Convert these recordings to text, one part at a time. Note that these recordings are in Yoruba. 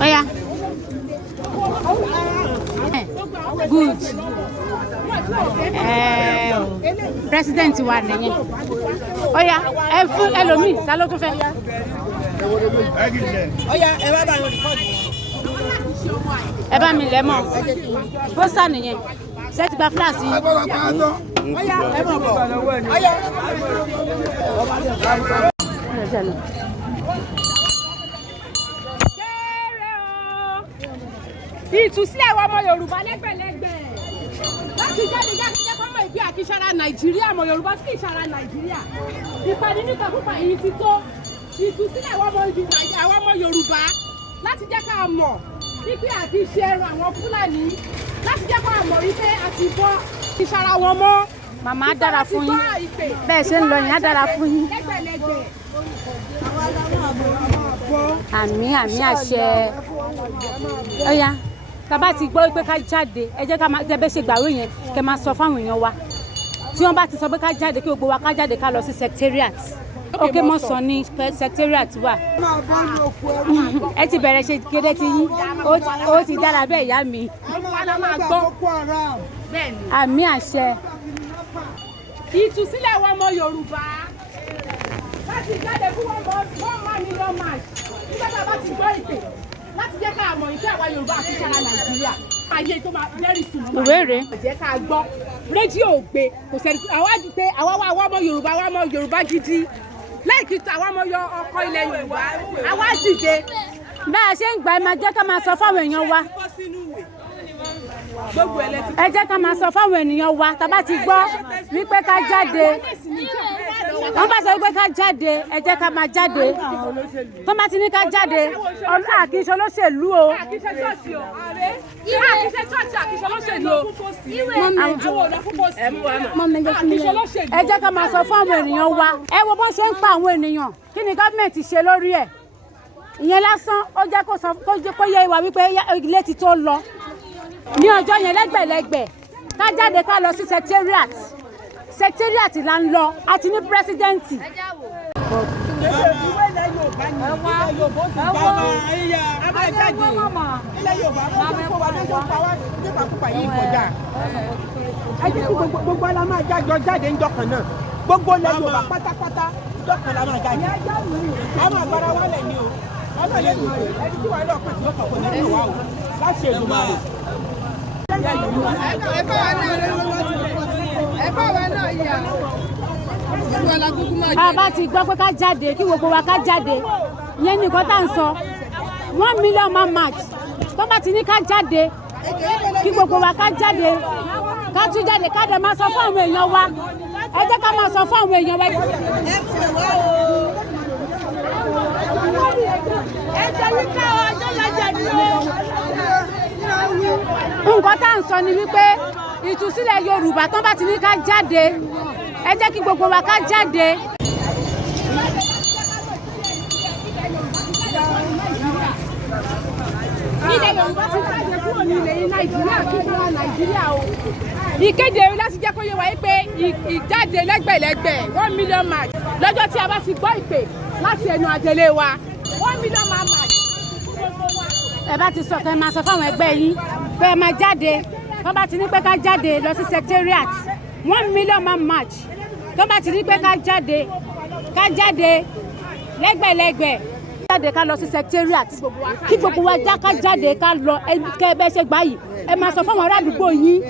Oh yeah. Good. President wa nìyẹn. Oh yeah. Ẹ fún ẹlòmíì ta ló tún fẹ́. Oh yeah, ẹ bá bá wọn record. Ẹ bá mi lẹ̀ mọ́. Pósítà nìyẹn. Ṣé ti gba flash yìí? Oh yeah, ẹ bá bọ̀. Oh yeah. Ìtúsílẹ̀ àwọn ọmọ Yorùbá lẹ́gbẹ̀lẹ́gbẹ̀ láti jáde jẹ́ fọ́mọ ìbí àkíṣára Nàìjíríà ọmọ Yorùbá sí ìṣára Nàìjíríà ìpàdé nípa púpà èyí ti tó ìtúsílẹ̀ àwọn ọmọ Yorùbá láti jẹ́ ká mọ̀ wípé àti ṣe ẹran àwọn Fúlàní láti jẹ́ ká mọ̀ wípé àti bọ́ ìṣára wọn mọ́. Màmá á dára fún yín bẹ́ẹ̀ ṣe ń lọ yẹn á dára fún yín. Àmín àmín àṣẹ. Ó yá tàbá ti gbọ́ pé ká jáde ẹ jẹ́ ká máa tẹ́bẹ́ ṣe gbàwé yẹn kẹ́ máa sọ fáwọn èèyàn wa tí wọ́n bá ti sọ pé ká jáde kí gbogbo wa ká jáde ká lọ sí secretariat ókè mọ́ sọ ní secretariat wà. Ẹ ti bẹ̀rẹ̀ ṣe kéde ti yín ó ti dára bẹ́ẹ̀ ìyá mi. Àmín àṣẹ. Ìtúsílẹ̀ àwọn ọmọ Yorùbá láti jáde fún one million march nígbà tá a bá ti gbọ́ ìpè láti jẹ́ ká mọ̀ ìfẹ́ àwa Yorùbá àti ìṣàlà Nàìjíríà ayé tó máa very soon. Ìwéèrè. Jẹ́ ká gbọ́ rédíò gbé kò sẹ́ni àwa jù pé àwa ọmọ Yorùbá àwa ọmọ Yorùbá gidi láìkí àwa ọmọ ọkọ ilẹ̀ Yorùbá àwa dìde. Bẹ́ẹ̀ ṣe ń gbà ẹ máa jẹ́ ká máa sọ fáwọn èèyàn wa. Ẹ jẹ́ ká máa sọ fáwọn ènìyàn wa tá bá ti gbọ́ wípé ká jáde. Wọ́n bá sọ wípé ká jáde ẹ jẹ́ ká máa jáde. Tó bá ti ní ká jáde àkíṣe olóṣèlú o. Àkíṣe ṣọ́ọ̀ṣì o. Àkíṣe ṣọ́ọ̀ṣì àkíṣe olóṣèlú o. Ẹ jẹ́ ká máa sọ fáwọn ènìyàn wa. Ẹ wo bó ṣe ń pa àwọn ènìyàn kí ni gọ́ọ̀mẹ̀ntì ṣe lórí ẹ̀. Ìyẹn lásán ó jẹ́ kó yé wa wípé ilé ti tó lọ. Ní ọjọ́ yẹn lẹ́gbẹ̀lẹ́gbẹ̀ ká jáde ká lọ sí secretariat là ń lọ àti ní pírẹsidẹ́ǹtì. Gbogbo ala máa jáde ńjọ́ kan náà gbogbo ilẹ̀ Yorùbá pátápátá ńjọ́ kan la máa jáde. A máa gbára wálẹ̀ ni o ọlọ́ọ̀lẹ́ yìí ẹni tí wàá lọ́ọ̀kan tí lọ́kàn kò ní lù wá o láti èdùmá rẹ̀. A bá ti gbọ́ pé ká jáde kí gbogbo wa ká jáde ìyẹn nìkan tá à ń sọ 1 million man march tó bá ti ní ká jáde kí gbogbo wa ká jáde ká tún jáde ká dẹ̀ máa sọ fún àwọn èèyàn wa ẹ jẹ́ ká máa sọ fún àwọn èèyàn wa. Nǹkan tá à ń sọ ni wípé ìtúsílẹ̀ Yorùbá tó bá ti ní ká jáde ẹ jẹ́ kí gbogbo wa ká jáde. Ilẹ̀ Yorùbá ti jáde kúrò ní ilẹ̀ Nàìjíríà kí wọ́n wá Nàìjíríà o. Ìkéde láti jẹ́ kó yé wa pé ìjáde lẹ́gbẹ̀lẹ́gbẹ̀ 1 million march lọ́jọ́ tí a bá ti gbọ́ ìpè láti ẹnu àtẹ̀lé wa 1 million march. Ẹ bá ti sọ kẹ́ máa sọ fáwọn ẹgbẹ́ yín pé ẹ máa jáde tó bá ti ní pé ká jáde lọ sí secretariat 1 million man march tó bá ti ní pé ká jáde lẹ́gbẹ̀lẹ́gbẹ̀ jáde ká lọ sí secretariat kí gbogbo wa ká jáde ká lọ kẹ́ bẹ́ ṣe gbá yìí ẹ máa sọ fáwọn ará àdúgbò yín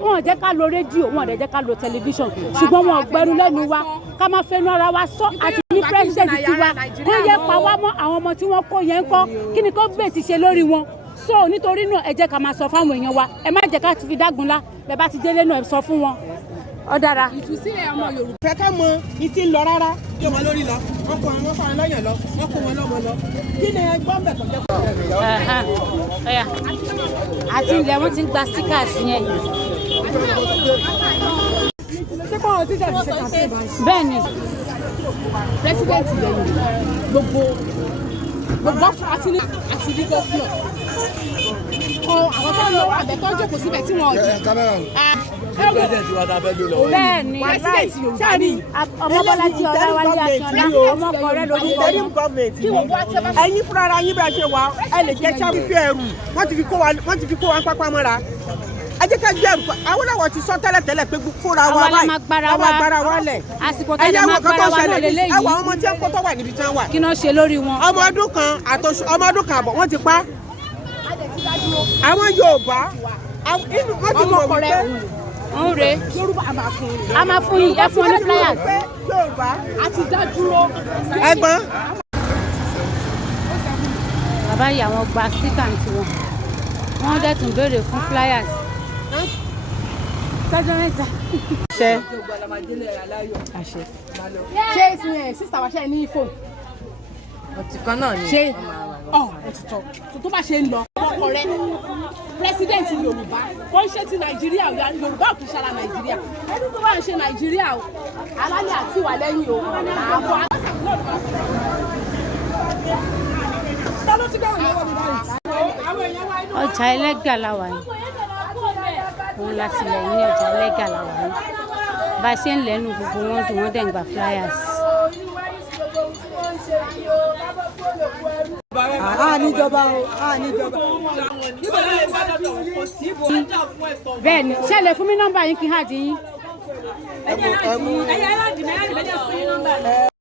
wọn jẹ́ ká lo rédíò wọn jẹ́ ká lo tẹlifíṣàn ṣùgbọ́n wọn gbẹnu lẹ́nu wa ká máa fẹnu ara wa sọ àti ní president tiwa wọ́n yẹ pa wá mọ́ àwọn ọmọ tí wọ́n kó yẹn ń kọ́ kí ni government ṣe lórí wọn so nítorí náà ẹ jẹ́ ká máa sọ fáwọn èèyàn wa ẹ má jẹ́ ká fi dágunlá bẹ́ẹ̀ bá ti délé náà ẹ sọ fún wọn ó dára. Ìtúsílẹ̀ ọmọ Yorùbá. Fẹ́ ká mọ ìtì ń lọ rárá yóò wọn lórí lọ wọn kó àwọn fáwọn lọ́yàn lọ wọn kó wọn lọ́mọ lọ kí ni ẹgbọ́n bẹ̀ tó jẹ́ pọ̀. Àti ilẹ̀ wọn ti ń gba stickers yẹn. Bẹ́ẹ̀ ni Pírẹsidẹ́ǹtì lẹ́yìn gbogbo àti ní gọ́fúnà. Àwọn tó ń lọ àbẹ̀ tó ń jókòó síbẹ̀ tí wọ́n ọ̀dẹ̀. bẹ́ẹ̀ ni ọmọ Bọ́lájí Ọláwálé Akínọlá ọmọ kọrẹ lórí interim government ẹ̀yin fúnra ara yín bẹ́ẹ̀ ṣe wà ẹ lè jẹ́ sábì fi ẹrù wọ́n ti fi kó wa pápá mọ́ra ẹ jẹ́ ká gbé ẹrù Awólọ́wọ̀ ti sọ tẹ́lẹ̀tẹ́lẹ̀ pé fúnra wa báyìí àwọn agbára wa lẹ̀ ẹ̀yà wọn kan tó ṣẹlẹ̀ ẹwà ọmọ tí wọ́n kó tó wà níbi tí wọ́n wà kí náà ṣe lórí wọn ọmọ ọdún kan àbọ̀ wọ́n ti pa àwọn Yorùbá wọ́n ti mọ̀ wípé ń re a máa fún yín ẹ fún ọ ní flyers Yorùbá àti dá dúró. ẹ̀gbọ́n. bàbá yìí àwọn gba síkà tí wọ́n dẹ̀ tún béèrè fún flyers. tọ́jú mẹ́ta. ṣe ṣé sísà wa ṣe ní fóònù. ọtí kan náà ni. ṣé òtítọ́ tó bá ṣe ń lọ ọkọ rẹ pírẹsidẹ́ǹtì Yorùbá ó ń ṣe ti Nàìjíríà Yorùbá ò kì í ṣara Nàìjíríà ẹni tó bá ń ṣe Nàìjíríà o alálẹ̀ àti ìwà lẹ́yìn o àbọ̀ ọjà Ẹlẹ́gà la wà yìí òun la sì lẹ̀ ní ọjà Ẹlẹ́gà la wà yìí bá a ṣe ń lẹ́nu gbogbo wọn dùn wọ́n dẹ̀ ń gba flyers. níjọba bẹ́ẹ̀ ni ṣé lè fún mi nọ́mbà yín kí n hà dín yín.